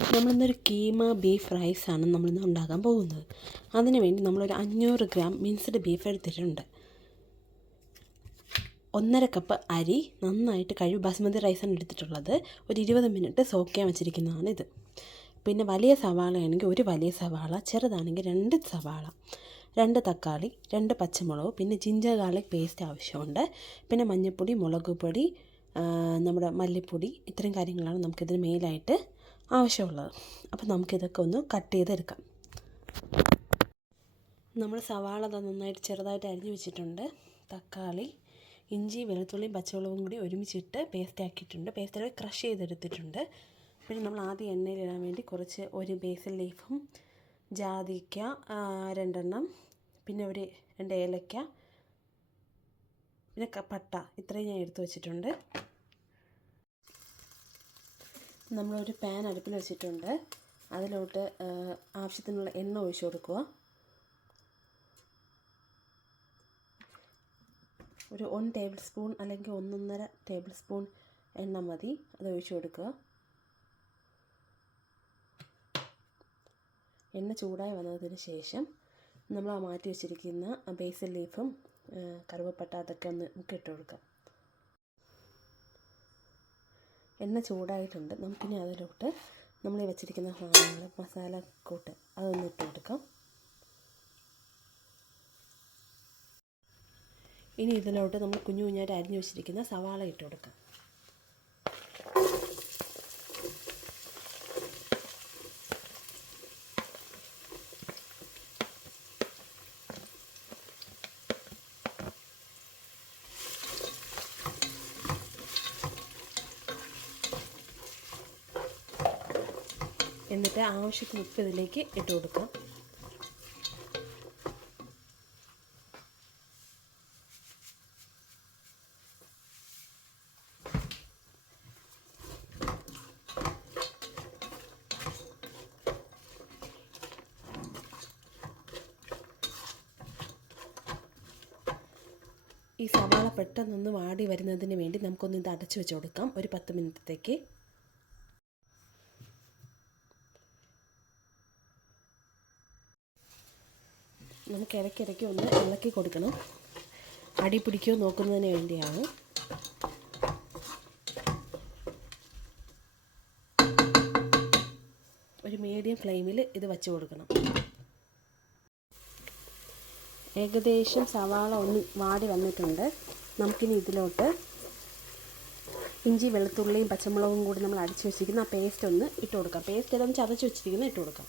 നമ്മളിന്നൊരു keema beef റൈസാണ് നമ്മളിന്ന് ഉണ്ടാക്കാൻ പോകുന്നത്. അതിന് വേണ്ടി നമ്മളൊരു 500 ഗ്രാം മിൻസ്ഡ് ബീഫ് എടുത്തിട്ടുണ്ട്. 1.5 കപ്പ് അരി നന്നായിട്ട് കഴുകി, ബാസ്മതി റൈസാണ് എടുത്തിട്ടുള്ളത്. ഒരു 20 മിനിറ്റ് സോക്ക് ചെയ്യാൻ വെച്ചിരിക്കുന്നതാണിത്. പിന്നെ വലിയ സവാളയാണെങ്കിൽ ഒരു വലിയ സവാള, ചെറുതാണെങ്കിൽ 2 സവാള, 2 തക്കാളി, 2 പച്ചമുളക്, പിന്നെ ജിഞ്ചർ ഗാർലിക് പേസ്റ്റ് ആവശ്യമുണ്ട്. പിന്നെ മഞ്ഞൾപ്പൊടി, മുളക് പൊടി, നമ്മുടെ മല്ലിപ്പൊടി, ഇത്രയും കാര്യങ്ങളാണ് നമുക്കിതിന് മെയിനായിട്ട് ആവശ്യമുള്ളത്. അപ്പോൾ നമുക്കിതൊക്കെ ഒന്ന് കട്ട് ചെയ്തെടുക്കാം. നമ്മൾ സവാള നന്നായിട്ട് ചെറുതായിട്ട് അരിഞ്ഞു വെച്ചിട്ടുണ്ട്. തക്കാളി, ഇഞ്ചി, വെളുത്തുള്ളിയും പച്ചമുളകും കൂടി ഒരുമിച്ചിട്ട് പേസ്റ്റ് ആക്കിയിട്ടുണ്ട്. പേസ്റ്റ് ക്രഷ് ചെയ്തെടുത്തിട്ടുണ്ട്. പിന്നെ നമ്മൾ ആദ്യം എണ്ണയിലിടാൻ വേണ്ടി കുറച്ച് ഒരു ബേസിൽ ലീഫും, ജാതിക്ക 2 എണ്ണം, പിന്നെ 2 ഏലക്ക, പിന്നെ പട്ട, ഇത്രയും ഞാൻ എടുത്തു വെച്ചിട്ടുണ്ട്. നമ്മളൊരു പാൻ അടുപ്പിൽ വെച്ചിട്ടുണ്ട്. അതിലോട്ട് ആവശ്യത്തിനുള്ള എണ്ണ ഒഴിച്ചു കൊടുക്കുക. ഒരു 1 ടേബിൾ സ്പൂൺ അല്ലെങ്കിൽ 1.5 ടേബിൾ സ്പൂൺ എണ്ണ മതി. അത് ഒഴിച്ചു കൊടുക്കുക. എണ്ണ ചൂടായി വന്നതിന് ശേഷം നമ്മൾ മാറ്റി വെച്ചിരിക്കുന്ന ബേസിൽ ലീഫും കറുവപ്പട്ട അതൊക്കെ ഒന്ന് ഇട്ട് കൊടുക്കാം. എണ്ണ ചൂടായിട്ടുണ്ട്. നമുക്കിനി അതിലോട്ട് നമ്മൾ വെച്ചിരിക്കുന്ന സാധനങ്ങൾ, മസാല കൂട്ട്, അതൊന്ന് ഇട്ട് കൊടുക്കാം. ഇനി ഇതിലോട്ട് നമ്മൾ കുഞ്ഞു കുഞ്ഞായിട്ട് അരിഞ്ഞു വെച്ചിരിക്കുന്ന സവാള ഇട്ട് കൊടുക്കാം. എന്നിട്ട് ആവശ്യത്തിന് ഉപ്പ് ഇതിലേക്ക് ഇട്ട് കൊടുക്കാം. ഈ സവാള പെട്ടെന്നൊന്ന് വാടി വരുന്നതിന് വേണ്ടി നമുക്കൊന്ന് ഇത് അടച്ചു വെച്ച് കൊടുക്കാം ഒരു 10 മിനിറ്റത്തേക്ക്. നമുക്ക് ഇടയ്ക്കിടയ്ക്ക് ഒന്ന് ഇളക്കി കൊടുക്കണം. അടി പിടിക്കുമോ നോക്കുന്നതിന് വേണ്ടിയാണ്. ഒരു മീഡിയം ഫ്ലെയിമിൽ ഇത് വച്ച് കൊടുക്കണം. ഏകദേശം സവാള ഒന്ന് വാടി വന്നിട്ടുണ്ട്. നമുക്കിനി ഇതിലോട്ട് ഇഞ്ചി, വെളുത്തുള്ളിയും പച്ചമുളകും കൂടി നമ്മൾ അടിച്ച് വെച്ചിരിക്കുന്ന ആ പേസ്റ്റ് ഒന്ന് ഇട്ട് കൊടുക്കാം. പേസ്റ്റ് എല്ലാം ചതച്ച് വെച്ചിരിക്കുന്നത് ഇട്ട് കൊടുക്കാം.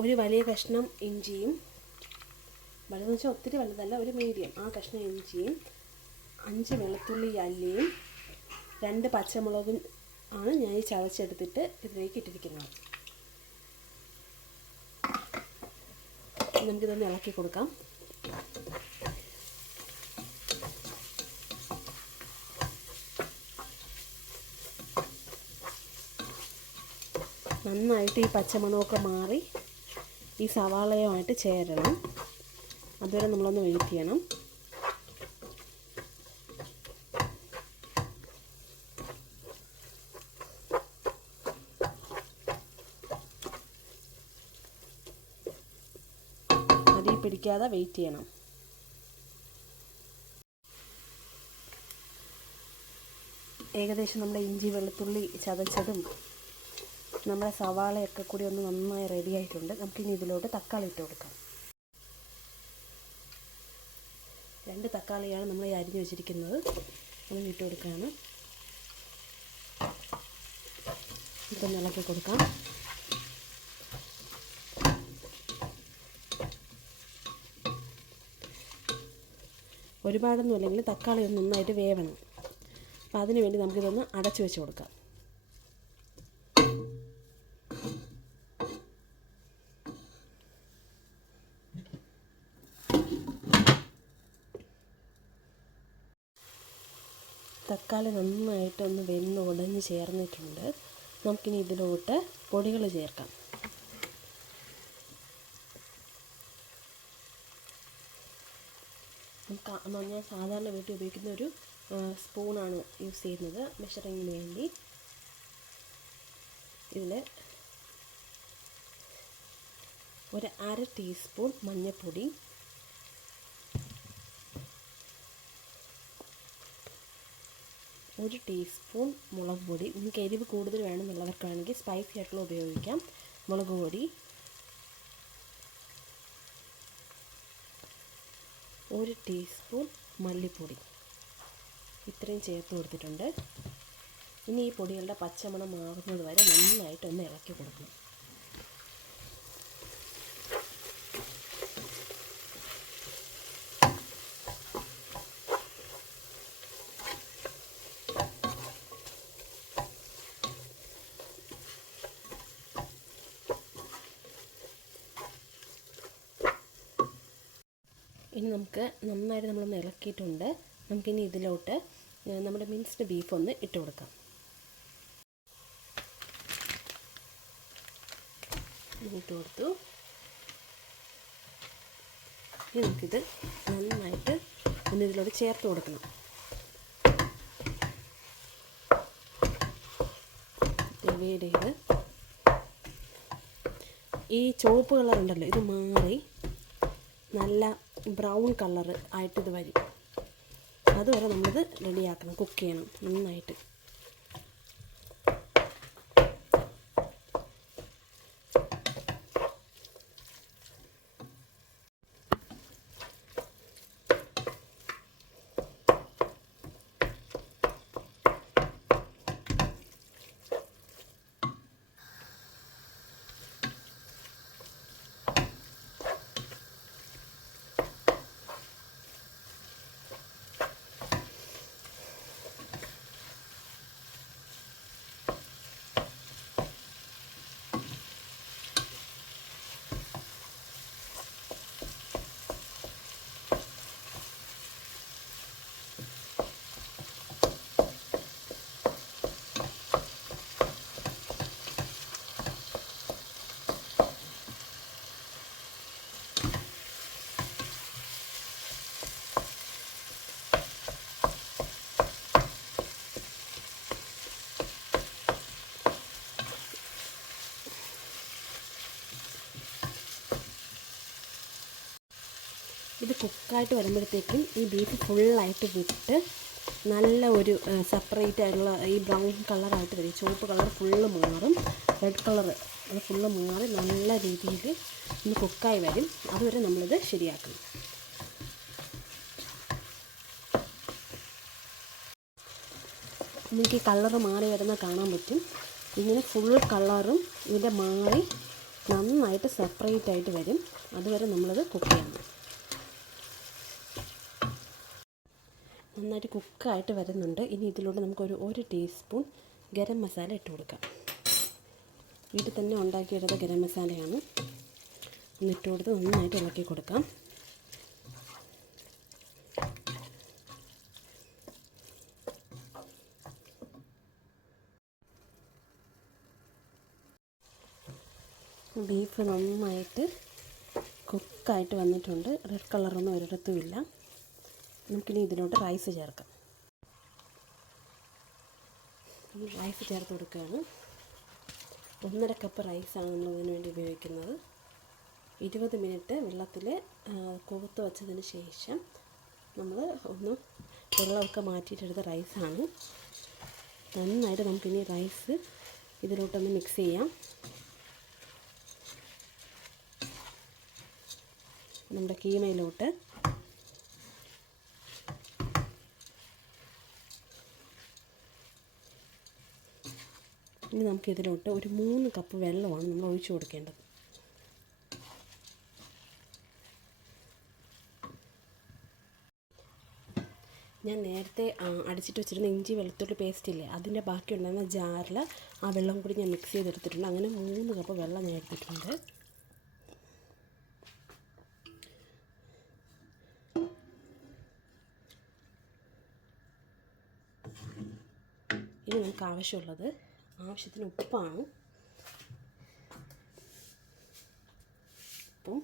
ഒരു വലിയ കഷ്ണം ഇഞ്ചിയും, വലുതെന്ന് വെച്ചാൽ ഒത്തിരി വലുതല്ല, ഒരു മീഡിയം, ആ കഷ്ണം ഇഞ്ചിയും, 5 വെളുത്തുള്ളി അല്ലിയും, 2 പച്ചമുളകും ആണ് ഞാൻ ഈ ചതച്ചെടുത്തിട്ട് ഇതിലേക്ക് ഇട്ടിരിക്കുന്നത്. നമുക്കിതൊന്ന് ഇളക്കി കൊടുക്കാം. നന്നായിട്ട് ഈ പച്ചമണമൊക്കെ മാറി ഈ സവാളയുമായിട്ട് ചേരണം. അതുവരെ നമ്മളൊന്ന് വെയിറ്റ് ചെയ്യണം. അടി പിടിക്കാതെ വെയിറ്റ് ചെയ്യണം. ഏകദേശം നമ്മുടെ ഇഞ്ചി, വെളുത്തുള്ളി ചതച്ചതും നമ്മുടെ സവാളയൊക്കെ കൂടി ഒന്ന് നന്നായി റെഡി ആയിട്ടുണ്ട്. നമുക്കിനി ഇതിലോട്ട് തക്കാളി ഇട്ട് കൊടുക്കാം. 2 തക്കാളിയാണ് നമ്മൾ അരിഞ്ഞു വെച്ചിരിക്കുന്നത്. ഒന്ന് ഇട്ട് കൊടുക്കുകയാണ്. ഇതൊന്ന് ഇളക്കി കൊടുക്കാം. ഒരുപാടൊന്നും അല്ലെങ്കിൽ തക്കാളി ഒന്ന് നന്നായിട്ട് വേവണം. അപ്പോൾ അതിന് വേണ്ടി നമുക്കിതൊന്ന് അടച്ചു വെച്ച് കൊടുക്കാം. തക്കാളി നന്നായിട്ടൊന്ന് വെന്ത് ഉടഞ്ഞ് ചേർന്നിട്ടുണ്ട്. നമുക്കിനി ഇതിലോട്ട് പൊടികൾ ചേർക്കാം. ഞാൻ സാധാരണ വീട്ടിൽ ഉപയോഗിക്കുന്ന ഒരു സ്പൂണാണ് യൂസ് ചെയ്യുന്നത് മെഷറിങ്ങിന് വേണ്ടി. ഇതിൽ ഒരു 1/2 ടീസ്പൂൺ മഞ്ഞൾപ്പൊടി, 1 ടീസ്പൂൺ മുളക് പൊടി. നിങ്ങൾക്ക് എരിവ് കൂടുതൽ വേണമെന്നുള്ളവർക്കാണെങ്കിൽ സ്പൈസി ആയിട്ടുള്ള ഉപയോഗിക്കാം. മുളക് പൊടി, 1 ടീസ്പൂൺ മല്ലിപ്പൊടി, ഇത്രയും ചേർത്ത് കൊടുത്തിട്ടുണ്ട്. ഇനി ഈ പൊടികളുടെ പച്ചമണം മാറുന്നത് വരെ നന്നായിട്ടൊന്ന് ഇളക്കി കൊടുക്കണം. ഇനി നമുക്ക് നന്നായിട്ട് നമ്മളൊന്ന് ഇളക്കിയിട്ടുണ്ട്. നമുക്കിനി ഇതിലോട്ട് നമ്മുടെ മിൻസ്ഡ് ബീഫ് ഒന്ന് ഇട്ട് കൊടുക്കാം. ഇട്ട് കൊടുത്തു. ഇനി നമുക്കിത് നന്നായിട്ട് ഒന്ന് ഇതിലോട്ട് ചേർത്ത് കൊടുക്കണം. ഡിവൈഡ് ചെയ്ത് ഈ ചുവപ്പ് കളർ ഉണ്ടല്ലോ, ഇത് മാറി നല്ല ബ്രൗൺ കളർ ആയിട്ടിത് വരും. അതുവരെ നമ്മളിത് റെഡിയാക്കണം, കുക്ക് ചെയ്യണം നന്നായിട്ട്. ഇത് കുക്കായിട്ട് വരുമ്പോഴത്തേക്കും ഈ ബീഫ് ഫുള്ളായിട്ട് വിട്ട് നല്ല ഒരു സെപ്പറേറ്റ് ആയിട്ടുള്ള ഈ ബ്രൗൺ കളറായിട്ട് വരും. ചുവപ്പ് കളർ ഫുള്ള് മാറും, റെഡ് കളർ അത് ഫുള്ള് മാറി നല്ല രീതിയിൽ ഒന്ന് കുക്കായി വരും. അതുവരെ നമ്മളിത് ശരിയാക്കണം. നിങ്ങൾക്ക് ഈ കളറ് മാറി വരുന്ന കാണാൻ പറ്റും. ഇങ്ങനെ ഫുൾ കളറും ഇതിൻ്റെ മാറി നന്നായിട്ട് സെപ്പറേറ്റ് ആയിട്ട് വരും. അതുവരെ നമ്മളത് കുക്ക് ചെയ്യണം. നന്നായിട്ട് കുക്കായിട്ട് വരുന്നുണ്ട്. ഇനി ഇതിലൂടെ നമുക്കൊരു 1 ടീസ്പൂൺ ഗരം മസാല ഇട്ട് കൊടുക്കാം. വീട്ടിൽ തന്നെ ഉണ്ടാക്കിയെടുത്ത ഗരം മസാലയാണ്. ഒന്നിട്ട് കൊടുത്ത് നന്നായിട്ട് ഇളക്കി കൊടുക്കാം. ബീഫ് നന്നായിട്ട് കുക്കായിട്ട് വന്നിട്ടുണ്ട്. റെഡ് കളറൊന്നും ഒരിടത്തുമില്ല. നമുക്കിനി ഇതിലോട്ട് റൈസ് ചേർക്കാം. റൈസ് ചേർത്ത് കൊടുക്കുകയാണ്. 1.5 കപ്പ് റൈസാണ് നമ്മൾ ഇതിന് വേണ്ടി ഉപയോഗിക്കുന്നത്. 20 മിനിറ്റ് വെള്ളത്തിൽ കുതിർത്ത് വച്ചതിന് ശേഷം നമ്മൾ ഒന്ന് വെള്ളമൊക്കെ മാറ്റിയിട്ടെടുത്ത റൈസാണ്. നന്നായിട്ട് നമുക്കിനി റൈസ് ഇതിലോട്ടൊന്ന് മിക്സ് ചെയ്യാം. നമ്മുടെ കീമയിലോട്ട് ഇനി നമുക്കിതിലോട്ട് ഒരു 3 കപ്പ് വെള്ളമാണ് നമ്മൾ ഒഴിച്ചു കൊടുക്കേണ്ടത്. ഞാൻ നേരത്തെ അടിച്ചിട്ട് വെച്ചിരുന്ന ഇഞ്ചി വെളുത്തുള്ളി പേസ്റ്റ് ഇല്ലേ, അതിൻ്റെ ബാക്കി ഉണ്ടായിരുന്ന ജാറിൽ ആ വെള്ളം കൂടി ഞാൻ മിക്സ് ചെയ്തെടുത്തിട്ടുണ്ട്. അങ്ങനെ 3 കപ്പ് വെള്ളം ഞാൻ എടുത്തിട്ടുണ്ട്. ഇനി നമുക്ക് ആവശ്യത്തിന് ഉപ്പാണ്. ഉപ്പും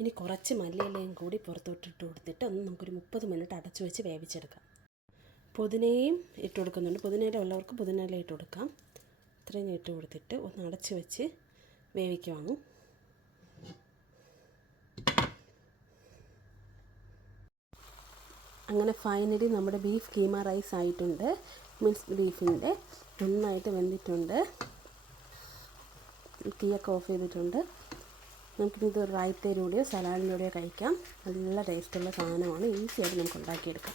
ഇനി കുറച്ച് മല്ലിയിലയും കൂടി പുറത്തോട്ടിട്ട് കൊടുത്തിട്ട് നമുക്കൊരു 30 മിനിറ്റ് അടച്ചു വെച്ച് വേവിച്ചെടുക്കാം. പുതിനയും ഇട്ട് കൊടുക്കുന്നുണ്ട്. പുതിനയില ഉള്ളവർക്ക് പുതിനയില ഇട്ട് കൊടുക്കാം. ഇത്രയും ഇട്ട് കൊടുത്തിട്ട് ഒന്ന് അടച്ചു വെച്ച് വേവിക്കുവാണ്. അങ്ങനെ ഫൈനലി നമ്മുടെ ബീഫ് കീമ റൈസ് ആയിട്ടുണ്ട്. മിക്സ്ഡ് ബീഫിൻ്റെ നന്നായിട്ട് വെന്തിട്ടുണ്ട്. തീയൊക്കെ ഓഫ് ചെയ്തിട്ടുണ്ട്. നമുക്കിത് റൈത്തയിലൂടെയോ സലാഡിലൂടെയോ കഴിക്കാം. നല്ല ടേസ്റ്റുള്ള സാധനമാണ്. ഈസിയായിട്ട് നമുക്ക് ഉണ്ടാക്കിയെടുക്കാം.